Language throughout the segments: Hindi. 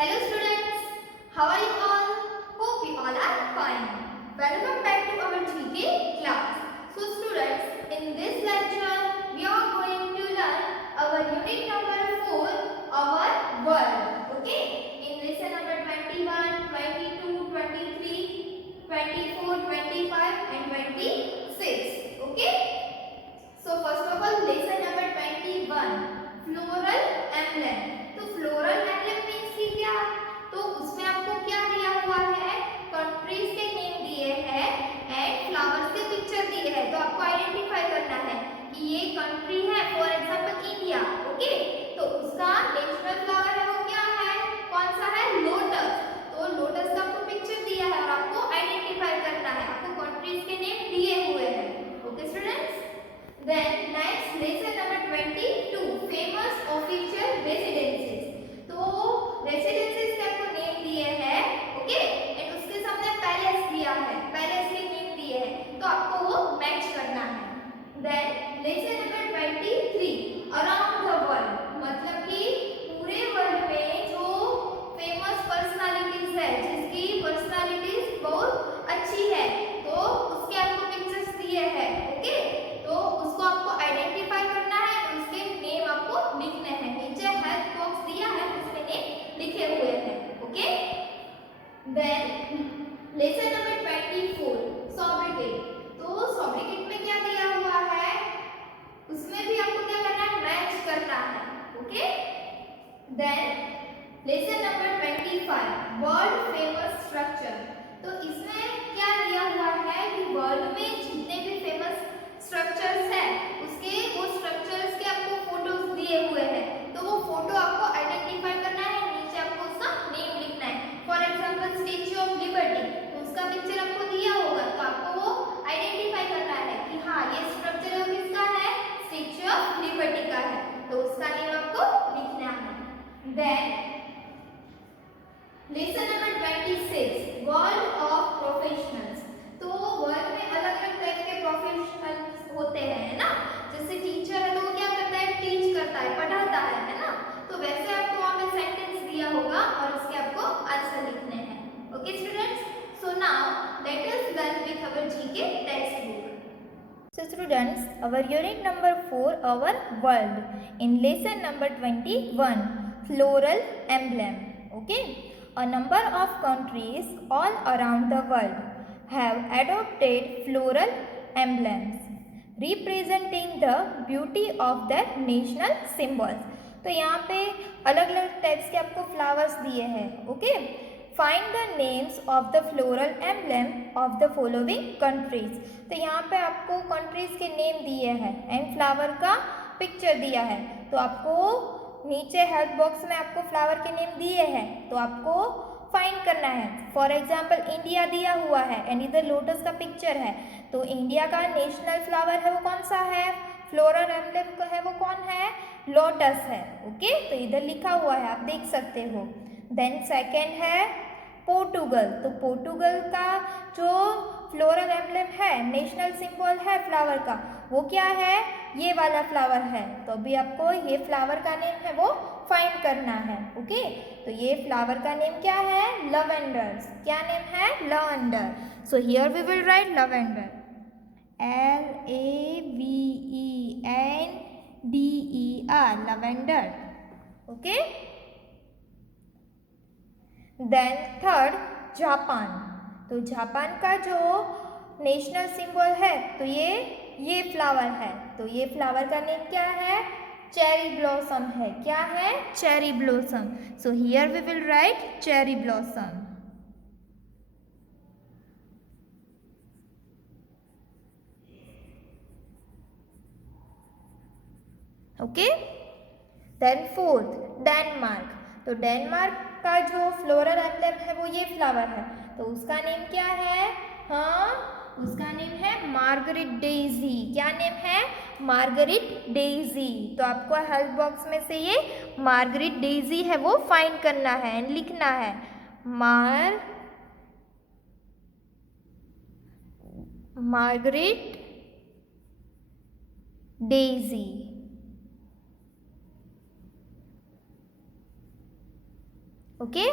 Hello students, how are you all? Hope you all are fine. Welcome back to our GK class. So students, in this lecture we are going to learn our unit number 4, our world. Okay? In lesson number 21, 22, 23, 24, 25 and 26. Okay? So first of all, lesson number 21, floral emblem. तो फ्लोरल एम्बलम मींस कि क्या? तो उसमें आपको क्या दिया हुआ है? कंट्रीज के नेम दिए हैं एंड फ्लावर्स के पिक्चर दिए हैं। तो आपको आइडेंटिफाई करना है कि ये कंट्री है, फॉर एग्जांपल इंडिया। ओके, तो उसका नेशनल फ्लावर है वो क्या है? कौन सा है? लोटस। तो लोटस का आपको पिक्चर दिया है और आपको आइडेंटिफाई करना है। आपको कंट्रीज के नेम दिए हुए हैं। Okay students, then next lesson number 22, famous official residences. तो रेसिडेंसेस के आपको नेम दिए हैं, ओके, एंड उसके सामने पैलेस दिया है, पैलेस के नेम दिए हैं, तो आपको वो मैच करना है। Then lesson number 23, around the world, मतलब कि पूरे वर्ल्ड में जो फेमस पर्सनालिटीज है, जिसकी पर्सनालिटीज बहुत अच्छी है, तो उसके आपको पिक्चर्स दिए हैं। ओके, तो उसको आपको आइडेंटिफाई करना है, उसके नेम आपको लिखने हैं। नीचे हेल्प बॉक्स दिया है, उसमें नेम लिखे हुए हैं। Okay, then lesson number 24, sobriquet. तो सॉब्रिकेट में क्या दिया हुआ है, उसमें भी आपको क्या करना है? मैच करना है। Okay, then lesson number 25, world famous structure. तो इसमें क्या दिया हुआ है कि वर्ल्ड में जितने भी फेमस स्ट्रक्चर्स है, उसके वो स्ट्रक्चर्स के आपको फोटोज दिए हुए हैं, तो वो फोटो आपको आइडेंटिफाई करना है, नीचे आपको उसका नेम लिखना है। For example statue of liberty, तो उसका पिक्चर आपको दिया होगा, तो आपको वो आइडेंटिफाई करना है कि हाँ ये स्ट्रक्चर है किसका है? स्टैच्यू ऑफ लिबर्टी का है, तो उसका नेम आपको लिखना है। Then lesson number 26, world of professionals. तो वर्ल्ड में अलग अलग टाइप के प्रोफेशनल्स होते हैं, है ना? जैसे टीचर है तो वो क्या करता है? टीच करता है, पढ़ाता है ना? तो वैसे आपको वहाँ पे सेंटेंस दिया होगा और उसके आपको आंसर लिखने हैं। Okay students, so now let us learn with our GK textbook. So students, our unit number 4, our world, in lesson number 21, floral emblem. Okay, a number of countries all around the world have adopted floral emblems representing the beauty of their national symbols. तो यहाँ पे अलग अलग टाइप्स के आपको फ्लावर्स दिए हैं. Okay, find the names of the floral emblem of the following countries. तो यहाँ पे आपको कंट्रीज के नेम दिए हैं एंड फ्लावर का पिक्चर दिया है, तो आपको नीचे हेल्प बॉक्स में आपको फ्लावर के नेम दिए हैं, तो आपको फाइंड करना है. फॉर एग्जाम्पल इंडिया दिया हुआ है एंड इधर लोटस का पिक्चर है, तो इंडिया का नेशनल फ्लावर है वो कौन सा है? फ्लोरल एम्बलम का है वो कौन है? लोटस है. ओके, तो इधर लिखा हुआ है, आप देख सकते हो. देन सेकेंड है पोर्टुगल. तो पोर्टुगल का जो फ्लोरल एम्बलम है, नेशनल सिंबल है फ्लावर का, वो क्या है? ये वाला फ्लावर है. तो अभी आपको ये फ्लावर का नेम है वो फाइंड करना है. ओके, तो ये फ्लावर का नेम क्या है? लवेंडर. क्या नेम है? Lavender. So here we will write lavender, LAVENDER, lavender. Okay, then third Japan. तो जापान का जो नेशनल सिंबल है, तो ये फ्लावर है, तो ये फ्लावर का नेम क्या है? चेरी ब्लॉसम है. क्या है? Cherry blossom. So here we will write cherry blossom. Okay, then fourth Denmark. तो डेनमार्क का जो फ्लोरल एम्बलम है वो ये फ्लावर है, तो उसका नेम क्या है? हाँ, उसका नेम है मार्गरेट डेजी. क्या नेम है? Margaret Daisy. तो आपको हेल्प बॉक्स में से ये मार्गरेट डेजी है वो फाइंड करना है एंड लिखना है. Margaret daisy. ओके।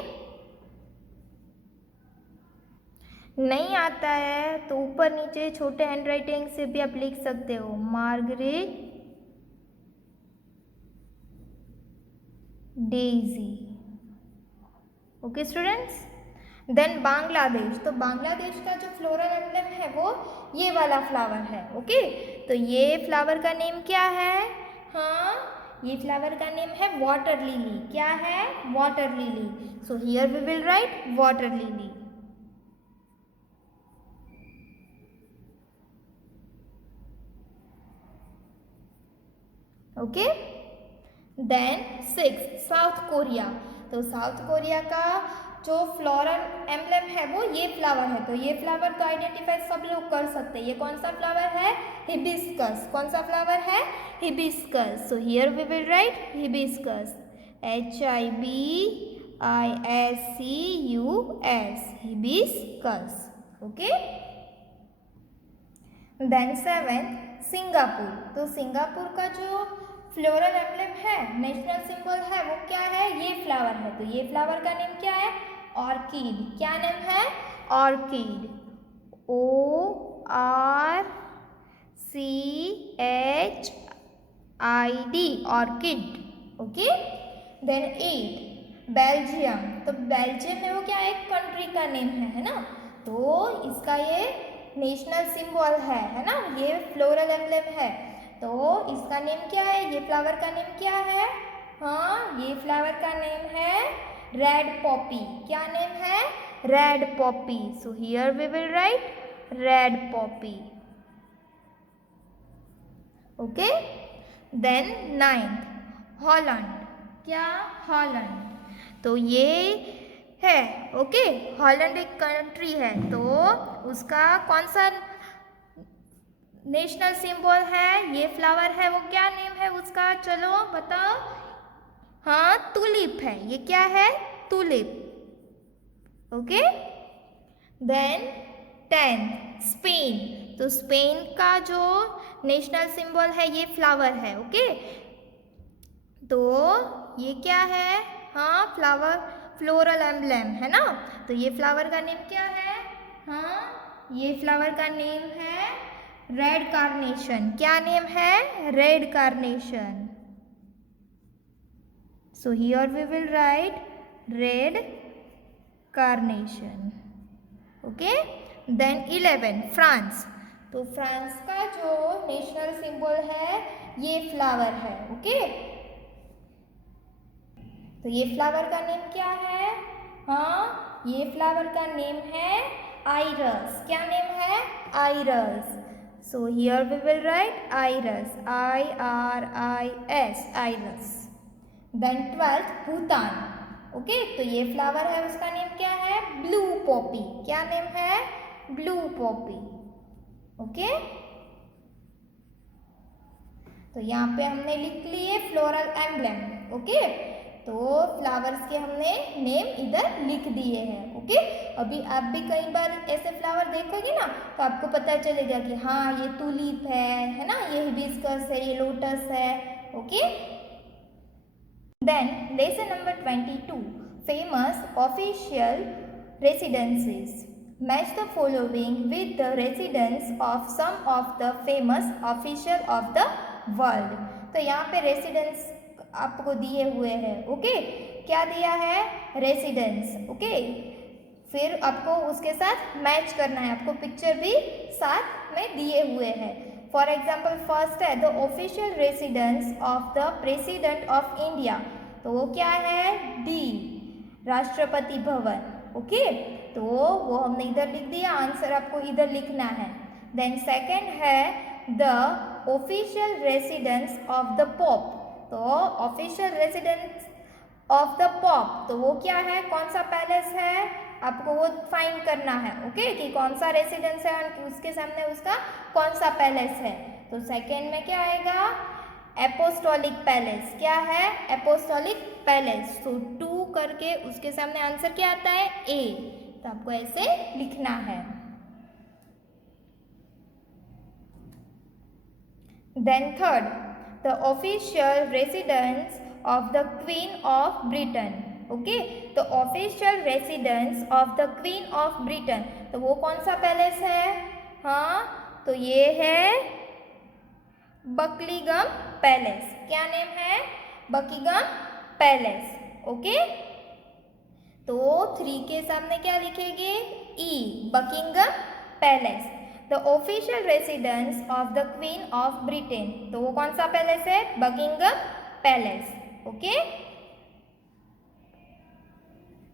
नहीं आता है तो ऊपर नीचे छोटे हैंड राइटिंग से भी आप लिख सकते हो, marguerite daisy. Okay students. Then Bangladesh, तो बांग्लादेश का जो फ्लोरल एम्ब्लेम है वो ये वाला फ्लावर है। ओके, तो ये फ्लावर का नेम क्या है? हाँ, ये फ्लावर का नेम है वाटर लिली। क्या है? Water lily. So here we will write water lily. Okay. Then 6 South Korea, तो साउथ कोरिया का जो फ्लोरल एम्ब्लेम है वो ये फ्लावर है। तो ये फ्लावर तो आइडेंटिफाई सब लोग कर सकते हैं। ये कौन सा फ्लावर है? हिबिस्कस। कौन सा फ्लावर है? Hibiscus. So here we will write hibiscus, HIBISCUS, hibiscus. Okay. Then 7 Singapore, तो सिंगापुर का जो फ्लोरल एम्ब्लेम है, नेशनल सिंबल है, वो क्या है? ये फ्लावर है। तो ये फ्लावर का नेम क्या है? ऑर्किड। क्या नेम है? Orchid, ORCHID, orchid. Okay. Then 8 Belgium, तो बेल्जियम में वो क्या है? एक कंट्री का नेम है ना। तो इसका ये नेशनल सिंबल है ना, ये फ्लोरल एम्ब्लेम है। तो इसका नेम क्या है? ये फ्लावर का नेम क्या है? हाँ, ये फ्लावर का नेम है रेड पॉपी। क्या नेम है? Red poppy. So here we will write red poppy. Okay. Then 9 Holland. क्या? हॉलैंड। तो ये है, ओके, हॉलैंड एक कंट्री है। तो उसका कौन सा नेशनल सिंबल है? ये फ्लावर है, वो क्या नेम है उसका? चलो बताओ। हाँ, टुलिप है। ये क्या है? टुलिप। ओके। देन 10 स्पेन, तो स्पेन का जो नेशनल सिंबल है ये फ्लावर है। ओके, तो ये क्या है? हाँ, फ्लावर फ्लोरल एम्ब्लेम है ना। तो ये फ्लावर का नेम क्या है? हाँ, ये फ्लावर का नेम है रेड कार्नेशन। क्या नेम है? Red carnation. So here we will write red carnation. Okay. Then 11 France, तो फ्रांस का जो नेशनल सिंबल है ये फ्लावर है। ओके, तो ये फ्लावर का नेम क्या है? हाँ, ये फ्लावर का नेम है आइरस। क्या नेम है? Iris. So here we will write iris, IRIS, iris. Then 12 Bhutan. Okay, तो ये फ्लावर है, उसका नेम क्या है? Blue poppy. क्या नेम है? Blue poppy. ओके, तो यहाँ पे हमने लिख लिए फ्लोरल एम्ब्लेम। ओके, तो फ्लावर्स के हमने नेम इधर लिख दिए हैं। ओके, अभी आप भी कई बार ऐसे फ्लावर देखोगे ना तो आपको पता चलेगा कि हाँ ये टूलिप है ना, ये हिबिस्कस है, ये लोटस है। Okay, then lesson number 22 famous official residences. Match the following with the residence of some of the famous official of the world. तो यहाँ पे रेसिडेंस आपको दिए हुए हैं। ओके, क्या दिया है? रेसिडेंस। ओके, फिर आपको उसके साथ मैच करना है, आपको पिक्चर भी साथ में दिए हुए हैं। फॉर एग्जाम्पल फर्स्ट है the official residence of the president of India, तो वो क्या है? डी, राष्ट्रपति भवन। ओके, तो वो हमने इधर लिख दिया, आंसर आपको इधर लिखना है। देन सेकंड है the official residence of the pope, तो official residence of the pope, तो वो क्या है? कौन सा पैलेस है? आपको वो फाइंड करना है। ओके, कि कौन सा रेसिडेंस है और उसके सामने उसका कौन सा पैलेस है। तो सेकंड में क्या आएगा? Apostolic palace. क्या है? Apostolic palace. तो 2 करके उसके सामने आंसर क्या आता है? ए, तो आपको ऐसे लिखना है। Then third the official residence of the queen of Britain, okay. तो official residence of the queen of Britain, तो वो कौन सा पैलेस है? हाँ, तो ये है बकिंगम पैलेस। क्या नेम है? Buckingham Palace. ओके, तो 3 के सामने क्या लिखेंगे? E, Buckingham Palace. The official residence of the queen of Britain, तो वो कौन सा पैलेस है? Buckingham Palace. Okay,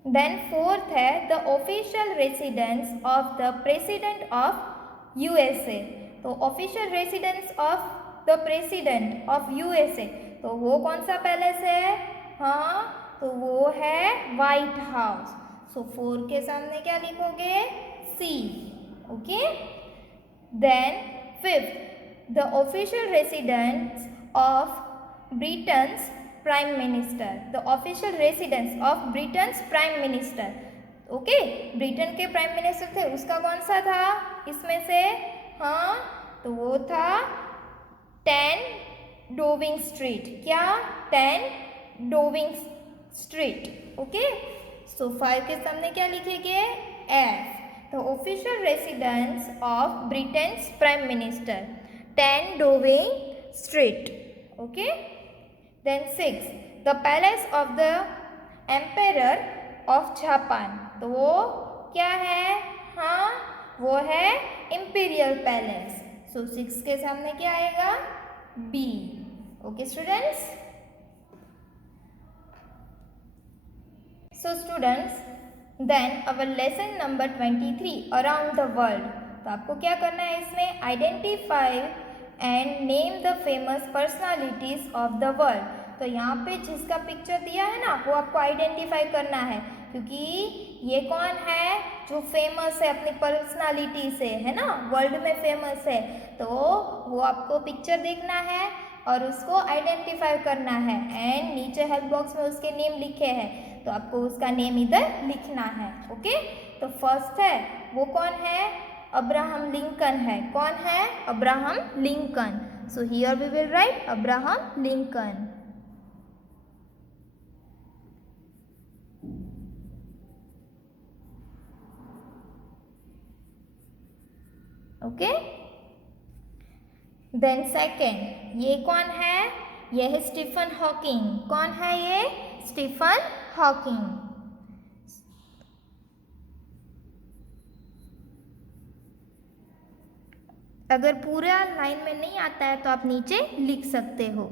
then 4th है the official residence of the president of USA, तो official residence of the president of USA, तो वो कौन सा पैलेस है? हाँ, तो वो है व्हाइट हाउस। सो 4 के सामने क्या लिखोगे? C. Okay, then 5th the official residence of Britain's prime minister, the official residence of Britain's prime minister. Okay, Britain के प्राइम मिनिस्टर थे, उसका कौन सा था इसमें से? हाँ, तो वो था 10 डोविंग स्ट्रीट। क्या? 10 डोविंग स्ट्रीट। ओके, सो 5 के सामने क्या लिखेंगे? F, the official residence of Britain's prime minister 10 Downing street. Okay, then 6 the palace of the emperor of Japan, तो वो क्या है? हाँ, वो है इंपीरियल पैलेस। सो 6 के सामने क्या आएगा? B. Okay students, so students then our lesson number 23 around the world, तो आपको क्या करना है इसमें? Identify and name the famous personalities of the world, तो यहाँ पे जिसका पिक्चर दिया है ना, वो आपको आइडेंटिफाई करना है, क्योंकि ये कौन है जो फेमस है अपनी पर्सनालिटी से, है ना, वर्ल्ड में फेमस है, तो वो आपको पिक्चर देखना है और उसको आइडेंटिफाई करना है। एंड नीचे हेल्प बॉक्स में उसके नेम लिखे हैं, तो आपको उसका नेम इधर लिखना है। ओके, तो फर्स्ट है वो कौन है? अब्राहम लिंकन है। कौन है? Abraham Lincoln. So here we will write Abraham Lincoln. Okay, then second ये कौन है? ये है स्टीफन हॉकिंग। कौन है ये? Stephen Hawking. अगर पूरा लाइन में नहीं आता है तो आप नीचे लिख सकते हो।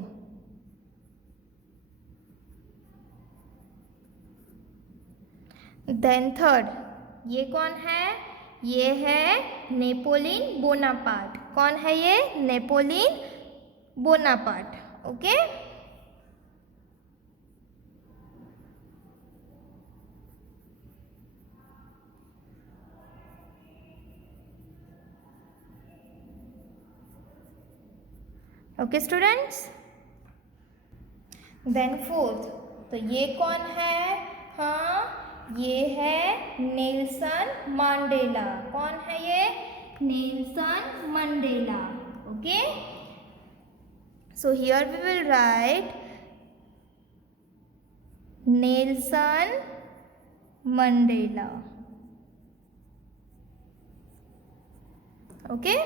देन थर्ड ये कौन है? ये है नेपोलियन बोनापार्ट। कौन है ये? Napoleon Bonaparte. Okay, okay students, then fourth तो ये कौन है? हाँ, ये है नेल्सन मंडेला। कौन है ये? Nelson Mandela. Okay, so here we will write Nelson Mandela. Okay,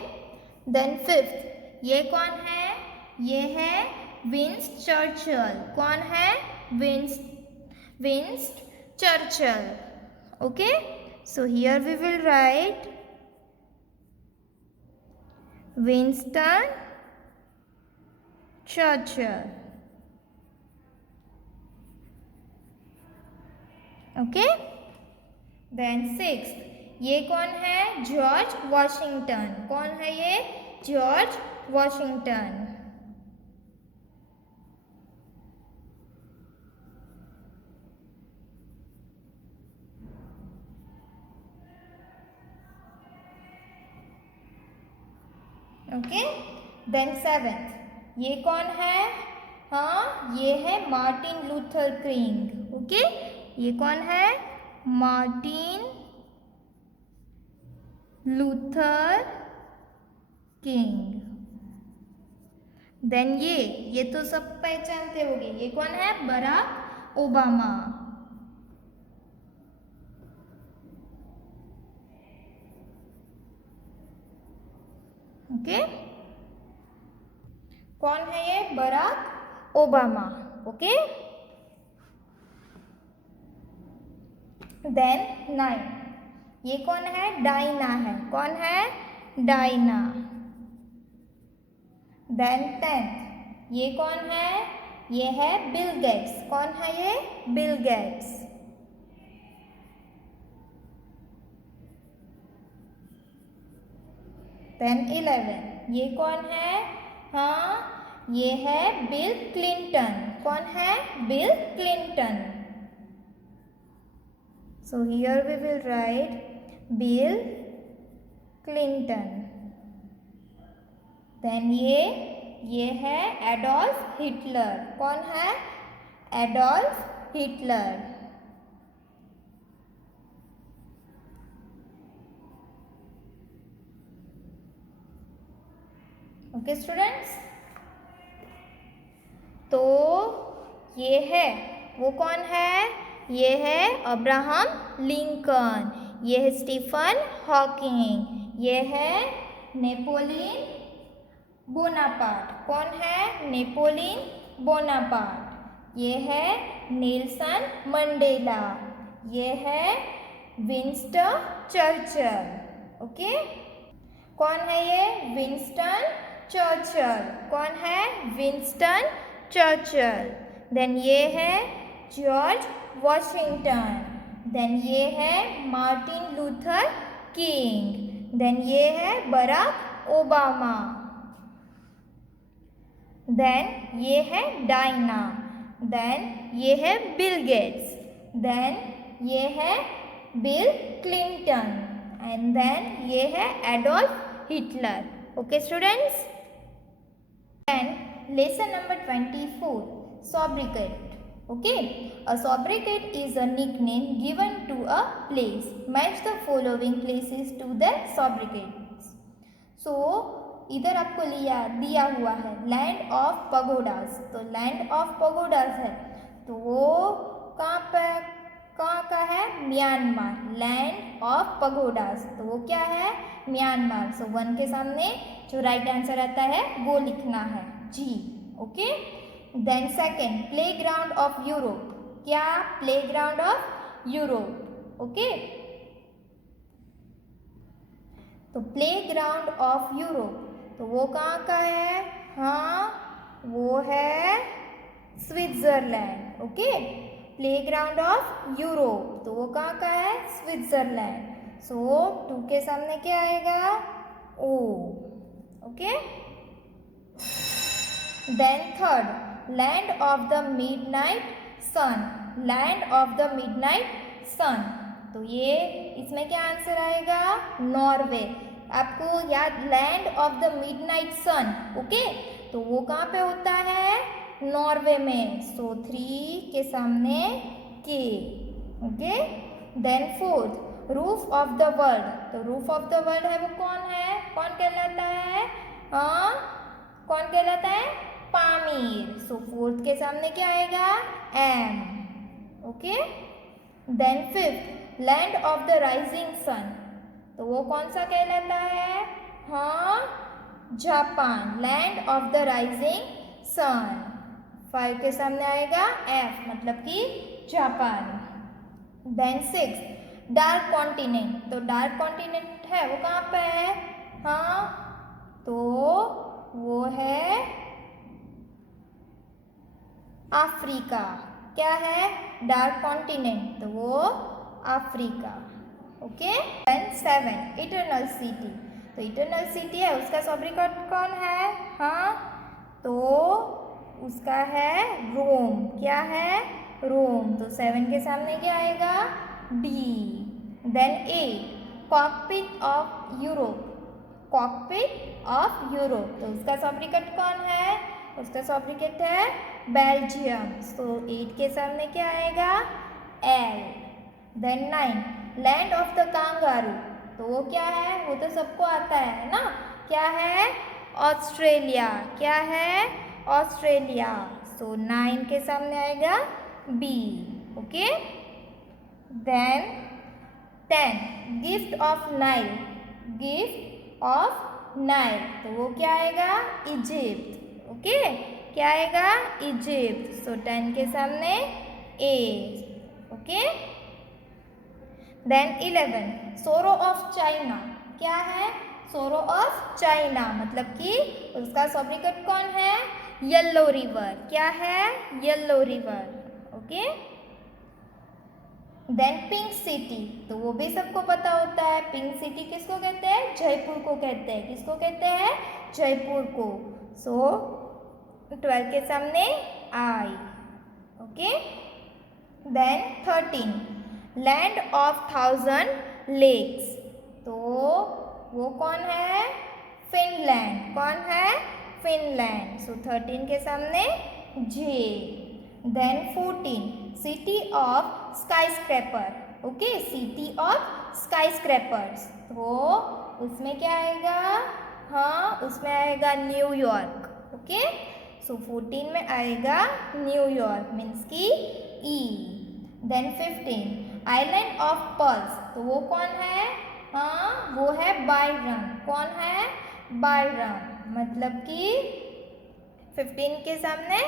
then fifth ये कौन है? ये है विंस्टन चर्चिल। कौन है? Winston Churchill. Okay, so here we will write Winston Churchill. Okay, then sixth ये कौन है? George Washington. कौन है ये? George Washington. Okay, then seventh ये कौन है? हाँ, ये है मार्टिन लूथर किंग। ओके, ये कौन है? Martin Luther king. देन ये तो सब पहचानते होंगे, ये कौन है? Barack Obama. ओके। कौन है ये? Barack Obama. ओके। देन 9, ये कौन है? डायना है। कौन है? डायना। देन 10, ये कौन है? ये है बिल गेट्स। कौन है ये? Bill Gates. देन 11, ये कौन है? हाँ, ये है बिल क्लिंटन। कौन है? Bill Clinton. So here we will write Bill Clinton. Then ये है एडोल्फ हिटलर। कौन है? Adolf Hitler. ओके स्टूडेंट्स, तो ये है, वो कौन है? ये है अब्राहम लिंकन, ये है स्टीफन हॉकिंग, ये है नेपोलियन बोनापार्ट। कौन है? Napoleon Bonaparte. ये है नेल्सन मंडेला, ये है विंस्टन चर्चिल। ओके। कौन है ये? Winston Churchill. कौन है? Winston Churchill. देन ये है जॉर्ज वॉशिंगटन। देन ये है मार्टिन लूथर किंग। देन ये है बराक ओबामा। देन ये है डायना। देन ये है बिल गेट्स। देन ये है बिल क्लिंटन। एंड देन ये है Adolf Hitler. Okay students. Then lesson number 24, sobriquet. Okay, a sobriquet is a nickname given to a place. Match the following places to the sobriquets. So इधर आपको दिया हुआ है लैंड ऑफ पगोडास। तो लैंड ऑफ पगोडास है, तो वो कहाँ का है? म्यांमार। लैंड ऑफ पगोडास, तो वो क्या है? म्यांमार। सो 1 के सामने जो राइट आंसर आता है वो लिखना है जी। Okay. Then second, playground of Europe. क्या? Playground of Europe. Okay. तो प्ले ग्राउंड ऑफ यूरोप, तो वो कहाँ का है? हाँ, वो है Switzerland. Okay. Playground of Europe, तो वो कहाँ का है? स्विट्जरलैंड। सो 2 के सामने क्या आएगा? O. Okay. Then third, land of the midnight sun. Land of the midnight sun, तो ये इसमें क्या आंसर आएगा? नॉर्वे। आपको याद, land of the midnight sun. Okay, तो वो कहाँ पे होता है? नॉर्वे में। सो 3 के सामने K. Okay. Then fourth, roof of the world. तो रूफ ऑफ द वर्ल्ड है वो कौन है? कौन कहलाता है? हाँ, कौन कहलाता है? पामीर। सो 4th के सामने क्या आएगा? M. Okay. Then fifth, land of the rising sun. तो वो कौन सा कहलाता है? हाँ, Japan. Land of the rising sun. 5 के सामने आएगा एफ, मतलब कि जापान। Then 6, dark continent. तो डार्क कॉन्टिनेंट है वो कहाँ पे है? हाँ, तो वो है अफ्रीका। क्या है? डार्क कॉन्टिनेंट, तो वो Africa. Okay. Then 7, eternal city. तो इटरनल सिटी है, उसका सॉब्रिकट कौन है? हाँ, तो उसका है रोम। क्या है? रोम। तो 7 के सामने क्या आएगा? D. Then 8, cockpit of Europe. Cockpit of Europe, तो उसका सॉब्रिकट कौन है? उसका सॉब्रिकेट है बेल्जियम। सो 8 के सामने क्या आएगा? L. Then 9, land of the kangaroo. तो वो क्या है? वो तो सबको आता है ना, क्या है? ऑस्ट्रेलिया। क्या है? ऑस्ट्रेलिया। सो 9 के सामने आएगा B. Okay. Then 10, gift of Nile. Gift of Nile, तो वो क्या आएगा? इजिप्ट। ओके, क्या आएगा? इजिप्ट। सो 10 के सामने ए। ओके, देन 11 सोरो ऑफ चाइना। क्या है? सोरो ऑफ चाइना मतलब कि उसका सॉब्रिकट कौन है? Yellow River. क्या है? Yellow River. Okay, then Pink City, तो वो भी सबको पता होता है। पिंक सिटी किसको कहते हैं? जयपुर को कहते हैं। किसको कहते हैं? जयपुर को। सो 12 के सामने I. Okay, then 13 land of 1000 lakes, तो वो कौन है? फिनलैंड। कौन है? फिनलैंड। सो 13 के सामने J. Then 14 city of skyscraper. Okay, city of skyscrapers, तो उसमें क्या आएगा? हाँ, उसमें आएगा न्यूयॉर्क। ओके, सो 14 में आएगा न्यूयॉर्क मीन्स की ई। देन 15 आइलैंड ऑफ पर्ल्स, तो वो कौन है? हाँ, वो है बायरन। कौन है? बायरन मतलब कि 15 के सामने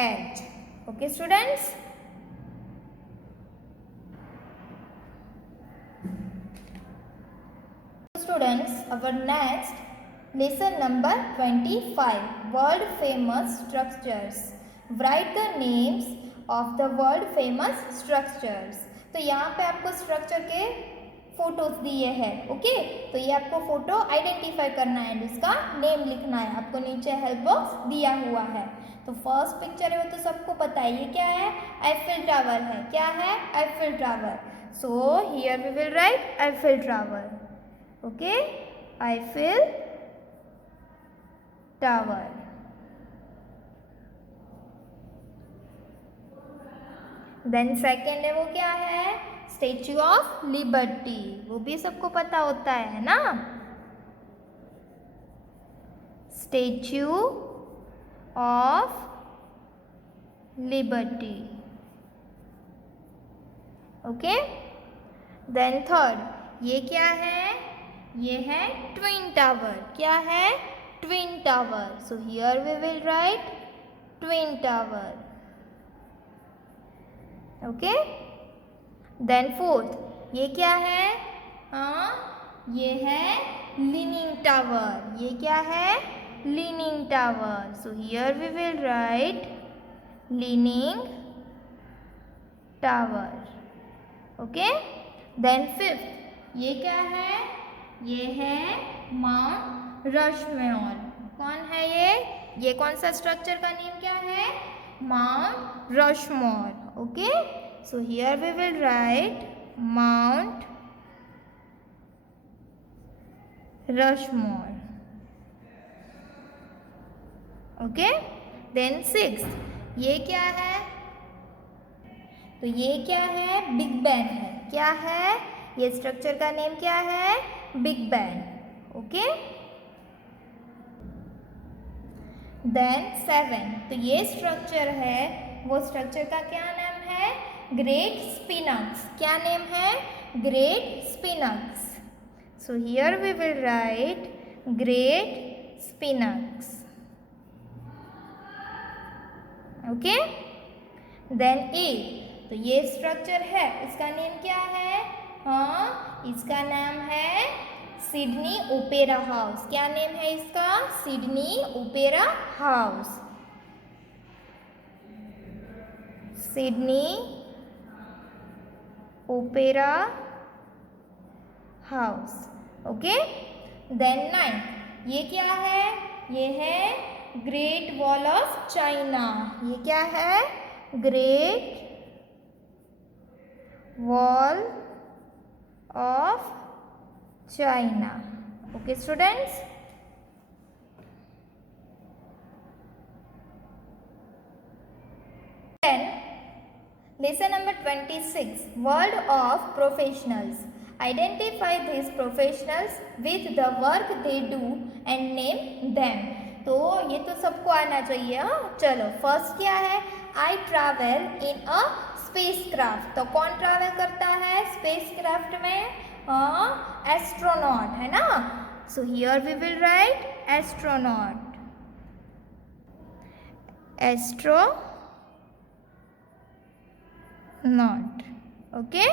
H. Okay students, our next lesson number 25 world famous structures. Write the names of the world famous structures. तो यहाँ पे आपको स्ट्रक्चर के फोटोज दिए हैं। ओके, तो ये आपको फोटो आइडेंटिफाई करना है, जिसका नेम लिखना है। आपको नीचे हेल्प बॉक्स दिया हुआ है। तो फर्स्ट पिक्चर है वो तो सबको पता है, ये क्या है? आईफिल टावर है। क्या है? Eiffel Tower. So here we will write Eiffel Tower. Okay, Eiffel Tower. Then second है वो क्या है? स्टेच्यू ऑफ लिबर्टी, वो भी सबको पता होता है ना? Statue of Liberty. Okay, then third ये क्या है? ये है ट्विन टावर। क्या है? Twin tower. So here we will write twin tower. Okay, then fourth ये क्या है? हाँ, ये है लीनिंग टावर। ये क्या है? Leaning tower. So here we will write leaning tower. Okay, then fifth ये क्या है? ये है माउंट रशमोर। कौन है ये? ये कौन सा स्ट्रक्चर का नेम क्या है? Mount Rushmore. Okay, so here we will write Mount Rushmore. Okay, then sixth ये क्या है? तो ये क्या है? बिग बैन है। क्या है? ये स्ट्रक्चर का नेम क्या है? Big Ben. Okay, then seven, तो ये स्ट्रक्चर है, वो स्ट्रक्चर का क्या नाम है? Great sphinx. क्या नेम है? Great sphinx. So here we will write great sphinx. Okay, then eight, तो ये स्ट्रक्चर है, इसका नेम क्या है? हाँ, इसका नाम है सिडनी ओपेरा हाउस। क्या नेम है इसका? Sydney Opera House. Sydney Opera House. Okay, then ninth ये क्या है? ये है ग्रेट वॉल ऑफ चाइना। ये क्या है? Great wall of China. Okay students, lesson number 26 world of professionals. Identify these professionals with the work they do and name them. तो ये तो सबको आना चाहिए। हाँ, चलो फर्स्ट क्या है? I travel in a space craft. तो कौन ट्रैवल करता है स्पेस क्राफ्ट में? हाँ, एस्ट्रोनॉट है ना। So here we will write astronaut. Astronaut. Okay.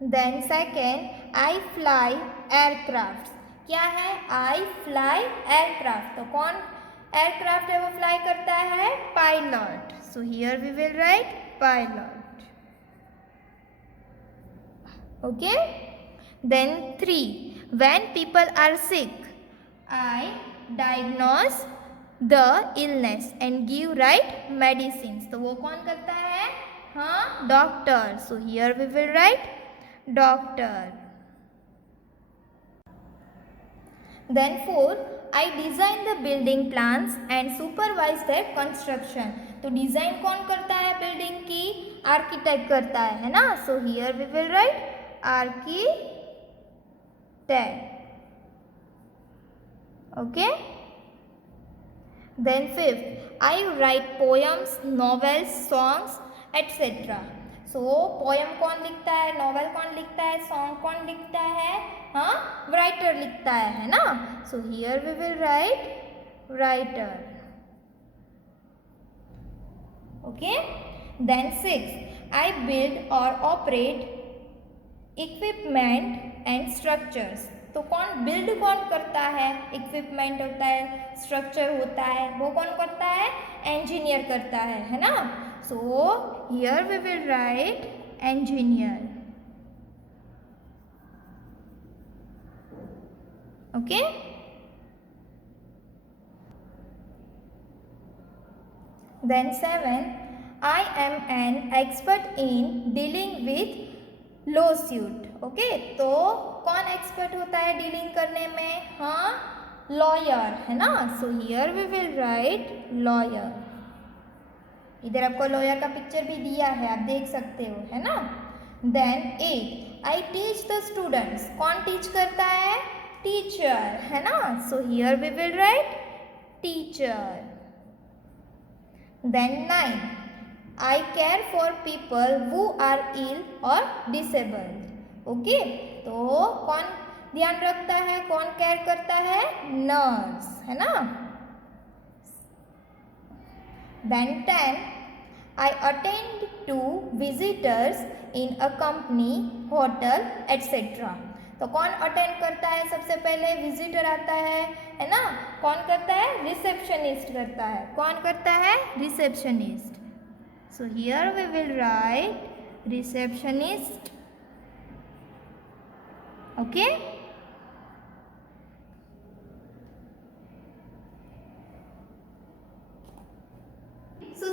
Then second, I fly aircraft. क्या है? I fly aircraft. तो कौन एयरक्राफ्ट है वो फ्लाई करता है? Pilot. So here we will write pilot. Okay. Then 3, when people are sick, I diagnose the illness and give right medicines. तो वो कौन करता है? हाँ, doctor. So here we will write doctor. Then 4, I design the building plans and supervise their construction. तो डिजाइन कौन करता है बिल्डिंग की? आर्किटेक्ट करता है ना. So here we will write architect. Okay. Then 5th, I write poems, novels, songs, etc. So poem कौन लिखता है? नॉवेल कौन लिखता है? सॉन्ग कौन लिखता है? हाँ, राइटर लिखता है ना. So here we will write writer. Okay. Then 6, I build or operate equipment and structures. तो कौन बिल्ड कौन करता है? इक्विपमेंट होता है, स्ट्रक्चर होता है, वो कौन करता है? इंजीनियर करता है ना. So here we will write engineer. Okay. Then 7, I am an expert in dealing with lawsuit. Okay. तो कौन एक्सपर्ट होता है डीलिंग करने में? हाँ, लॉयर है ना. So here we will write lawyer. इधर आपको लॉयर का पिक्चर भी दिया है, आप देख सकते हो, है ना. Then 8, I teach the students. कौन टीच करता है? टीचर है ना. So here we will write teacher. Then 9, I care for people who are ill or disabled. Okay. तो कौन ध्यान रखता है? कौन केयर करता है? नर्स है ना. Then 10, I attend to visitors in a company, hotel, etc. तो कौन अटेंड करता है? सबसे पहले विजिटर आता है ना. कौन करता है? रिसेप्शनिस्ट करता है. कौन करता है? Receptionist. So here we will write receptionist. Okay. So